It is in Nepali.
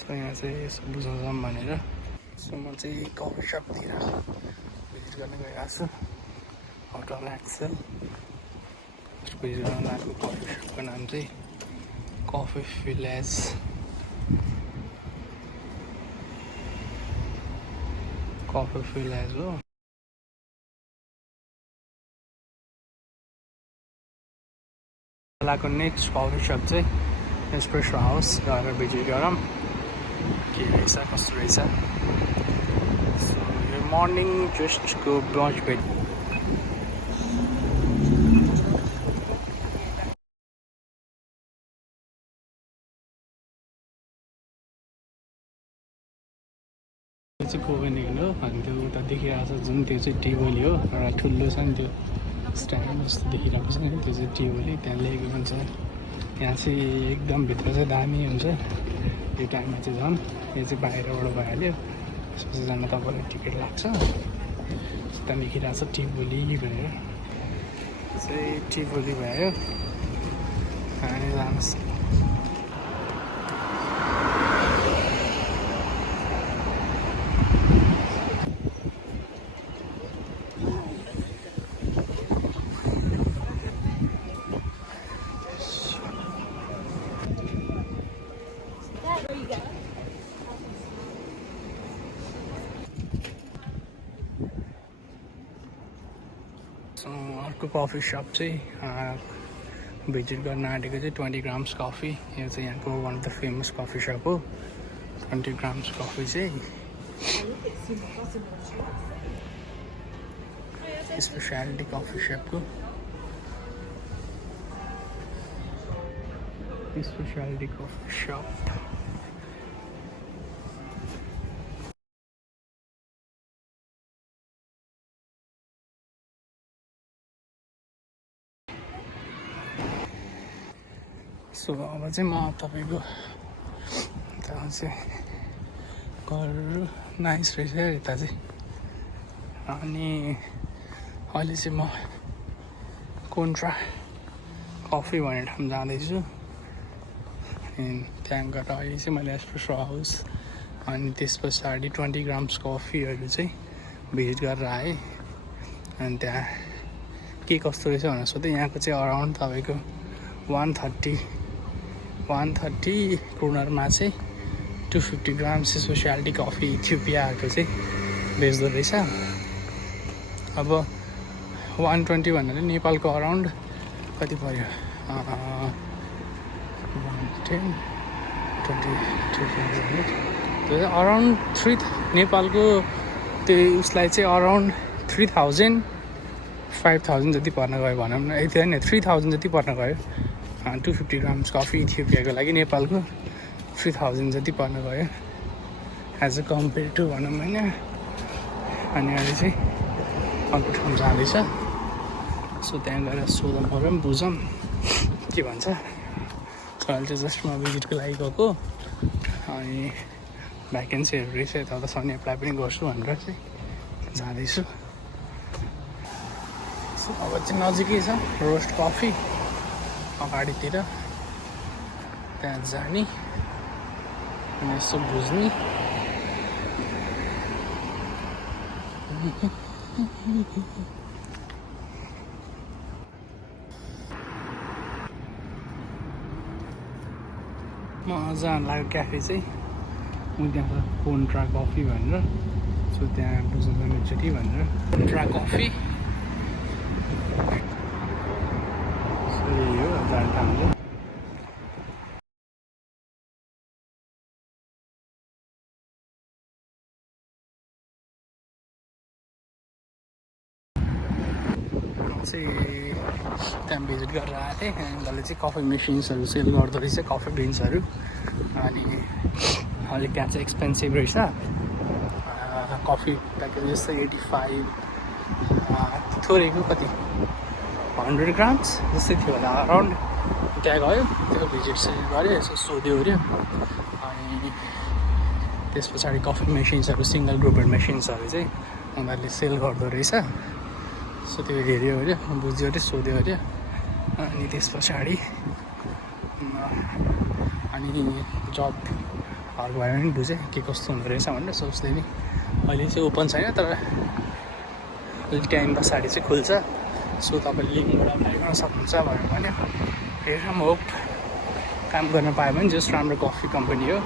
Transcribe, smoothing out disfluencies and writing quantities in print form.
सो यहाँ चाहिँ यसो बुझाउँछौँ भनेर सो म चाहिँ कफी सपतिर भिजिट गर्न गइरहेको छु होटल एक्सेल भिजिट गर्न आएको कफी सपको नाम चाहिँ कफी भिलेज हो लाको नेक्स्ट कफी सप चाहिँ एस्प्रेसो हाउस गएर भिजिट गरौँ के रहेछ कस्तो रहेछ सो यो मर्निङ जस्टको ब्रन्च भेट त्यो चाहिँ कोपेनहेगन हो अनि त्यो उता देखिरहेको छ जुन त्यो चाहिँ टिबोली हो एउटा ठुलो छ नि त्यो स्ट्यान्ड जस्तो देखिरहेको छ नि त्यो चाहिँ टिबोली त्यहाँ लेखेको हुन्छ यहाँ चाहिँ एकदम भित्र चाहिँ दामी हुन्छ यो टाइममा चाहिँ झन् यो चाहिँ बाहिरबाट भइहाल्यो त्यसपछि जान तपाईँलाई टिकट लाग्छ त्यहाँ लेखिरहेको छ टिबोली भनेर चाहिँ टिबोली भयो हामी जानुहोस् अर्को कफी सप चाहिँ भिजिट गर्न आँटेको चाहिँ 20 ग्राम्स कफी यो चाहिँ यहाँको one of the famous coffee shop हो 20 ग्राम्स कफी चाहिँ स्पेसियालिटी कफी सपको स्पेसियालिटी कफी सप सो अब चाहिँ म तपाईँको त्यहाँ चाहिँ घरहरू नाइस रहेछ यता चाहिँ अनि अहिले चाहिँ म कोन्ट्रा कफी भन्ने ठाउँ जाँदैछु अनि त्यहाँ गएर अहिले चाहिँ मैले एस्प्रेसो हाउस अनि त्यस पछाडि 20 ग्राम्स कफीहरू चाहिँ भिजिट गरेर आएँ अनि त्यहाँ के कस्तो रहेछ भनेर सोधेँ यहाँको चाहिँ अराउन्ड तपाईँको 130 क्रोनरमा चाहिँ 250 ग्राम्स स्पेसियालिटी कफी इथियोपियाहरूको चाहिँ बेच्दो रहेछ अब 120 भनेर नेपालको अराउन्ड कति पर्यो 10 20 अराउन्ड 3 नेपालको त्यो उसलाई चाहिँ अराउन्ड 3000 5000 जति पर्न गयो भनौँ न यति होइन 3000 जति पर्न गयो 250 ग्राम्स कफी इथियोपियाको लागि नेपालको 3000 जति पर्न गयो एज अ कम्पेयर टु भनौँ होइन अनि अहिले चाहिँ अर्को ठाउँ जाँदैछ सो त्यहाँ गएर सोधौँ पऱ्यो पनि बुझौँ के भन्छ अहिले चाहिँ जस्ट म भिजिटको लागि गएको अनि भ्याकेन्सीहरू रहेछ यता सनी एप्लाई पनि गर्छु भनेर चाहिँ जाँदैछु सो अब चाहिँ नजिकै छ रोस्ट कफी अगाडितिर त्यहाँ जाने अनि यसो बुझ्ने मजा लाग्यो क्याफे चाहिँ म त्यहाँ कोन्ट्रा कफी भनेर सो त्यहाँ बुझ्नु जानु एकचोटि भनेर कोन्ट्रा कफी सो यही हो जाने ठाउँ चाहिँ त्यहाँ भिजिट गरेर आएको थिएँ उनीहरूले चाहिँ कफी मेसिन्सहरू सेल गर्दो रहेछ कफी बिन्सहरू अनि अलिक त्यहाँ चाहिँ एक्सपेन्सिभ रहेछ कफी प्याकेज जस्तै 85 थोरैको कति 100 ग्राम्स जस्तै थियो होला अराउन्ड त्यहाँ गयो त्यो भिजिट चाहिँ गऱ्यो यसो सोध्यो ओऱ्यो अनि त्यस पछाडि कफी मेसिन्सहरू सिङ्गल ग्रुपेड मेसिन्सहरू चाहिँ उनीहरूले सेल गर्दो रहेछ सो त्यो हेऱ्यो अरे बुझ्यो अरे सोध्यो अरे अनि त्यस पछाडि अनि जब घर गयो भने बुझेँ के कस्तो हुँदो रहेछ भनेर सोच्दै नि अहिले चाहिँ ओपन छैन तर अलिक टाइम पछाडि चाहिँ खुल्छ सो तपाईँले लिङ्कबाट एप्लाई गर्न सक्नुहुन्छ भनेर भन्यो हेरौँ होप काम गर्न पायो भने जस्ट राम्रो कफी कम्पनी हो